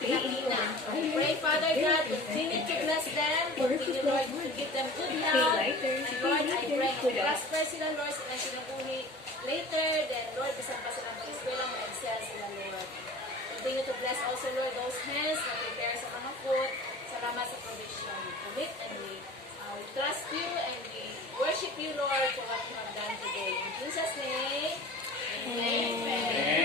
Pray, Father God, continue to bless them, continue, Lord, to give them good health, and Lord, I pray, prosper sila, Lord, sila sinabuhi later, then Lord, bisan pa silang pag-eskwela, mag-excel sila, Lord. Continue to bless also, Lord, those hands na prepare sa mga food. Salamat sa provision. Commit and we trust you and we worship you, Lord, for what you have done today. In Jesus' name, amen.